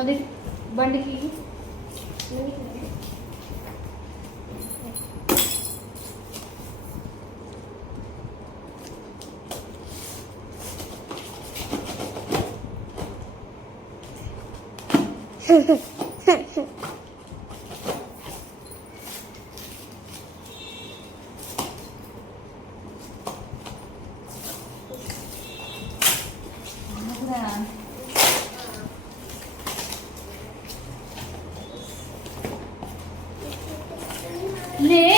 అది బండికి లే Lê.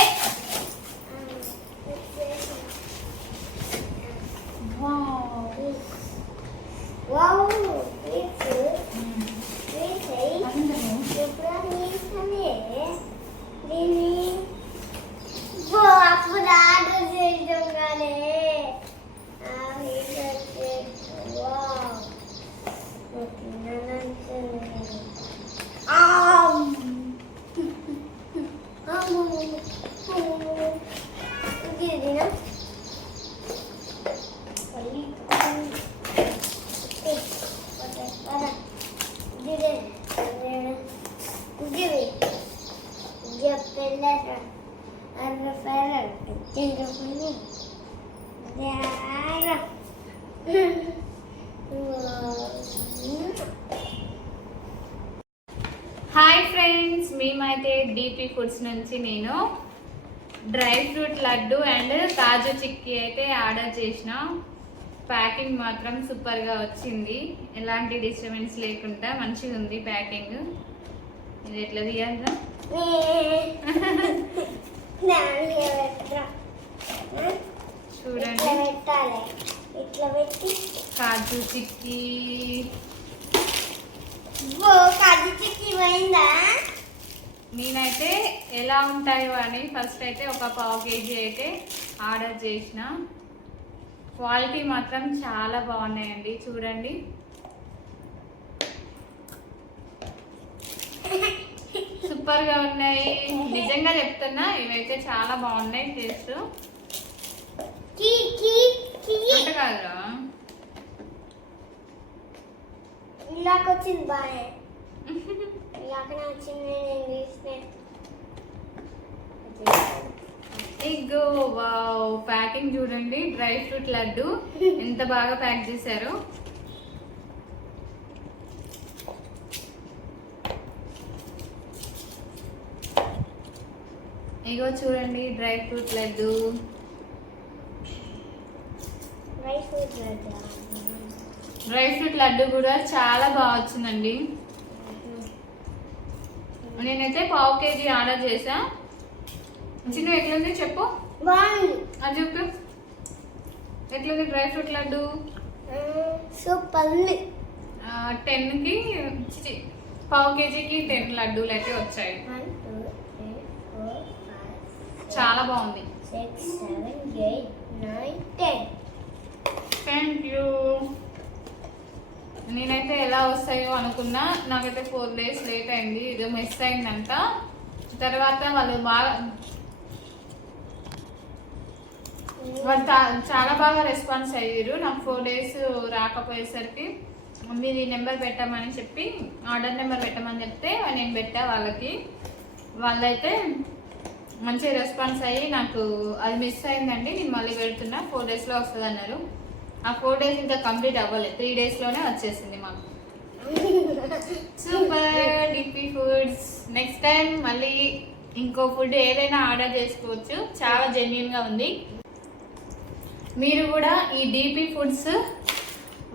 Uau. Uau. Hi friends మేమైతే డిపి ఫుడ్స్ నుంచి నేను dry fruit laddu and kaju chikki అయితే ఆర్డర్ చేసినాం. ప్యాకింగ్ మాత్రం సూపర్గా వచ్చింది. ఎలాంటి డిస్టర్బెన్స్ లేకుండా మంచిగా ఉంది ప్యాకింగ్. ఇది ఎట్లా తీయాలరా? చూడండి. ఇట్లా పెట్టాలి పెట్టి కాజు చిక్కీ. చిక్కి పోయిందా నేనైతే ఎలా ఉంటాయో అని ఫస్ట్ అయితే ఒక పావు కేజీ అయితే ఆర్డర్ చేసిన. క్వాలిటీ మాత్రం చాలా బాగున్నాయండి. చూడండి. సూపర్గా ఉన్నాయి. నిజంగా చెప్తున్నా ఇవైతే చాలా బాగున్నాయి టేస్ట్. కాదురా. వచ్చింది బాగా ఇలాగనే వచ్చింది నేను చూసిన ఇగో వావ్. ప్యాకింగ్ చూడండి. Dry fruit laddu. ఎంత బాగా ప్యాక్ చేశారు. ఇగో చూడండి డ్రై ఫ్రూట్ లడ్డు. రైస్ వద్దా డ్రై ఫ్రూట్ లడ్డు కూడా చాలా బాగా వచ్చిందండి. నేనైతే పావు కేజీ ఆర్డర్ చేసా చిన్న ఎట్లుంది చెప్పు. అది చెప్పు. ఎట్లుంది డ్రై ఫ్రూట్ లడ్డు? సూపర్ ఉంది. టెన్కి పావు కేజీకి టెన్ లడ్డూలు అయితే వచ్చాయి చాలా బాగుంది. Thank you. నేనైతే ఎలా వస్తాయో అనుకున్నా. నాకైతే ఫోర్ డేస్ లేట్ అయింది. ఇది మిస్ అయిందంట. తర్వాత వాళ్ళు బాగా వాళ్ళు చాలా బాగా రెస్పాన్స్ అయ్యారు. నాకు ఫోర్ డేస్ రాకపోయేసరికి మీరు ఈ నెంబర్ పెట్టమని చెప్పి ఆర్డర్ నెంబర్ పెట్టమని చెప్తే నేను పెట్టా వాళ్ళకి. వాళ్ళైతే మంచి రెస్పాన్స్ అయ్యి నాకు అది మిస్ అయిందండి నేను మళ్ళీ పెడుతున్నా ఫోర్ డేస్లో వస్తుంది అన్నారు. ఆ ఫోర్ డేస్ ఇంకా కంప్లీట్ అవ్వలేదు త్రీ డేస్లోనే వచ్చేసింది మాకు. Super DP foods next time మళ్ళీ ఇంకో ఫుడ్ ఏదైనా ఆర్డర్ చేసుకోవచ్చు. చాలా జెన్యున్గా ఉంది. మీరు కూడా ఈ డీపీ ఫుడ్స్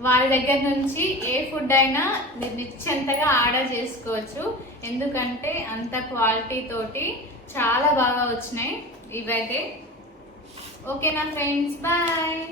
వాళ్ళ దగ్గర నుంచి ఏ ఫుడ్ అయినా మీరు నిశ్చంతగా ఆర్డర్ చేసుకోవచ్చు. ఎందుకంటే అంత క్వాలిటీ తోటి చాలా బాగా వచ్చినాయి ఇవైతే. ఓకేనా ఫ్రెండ్స్ బాయ్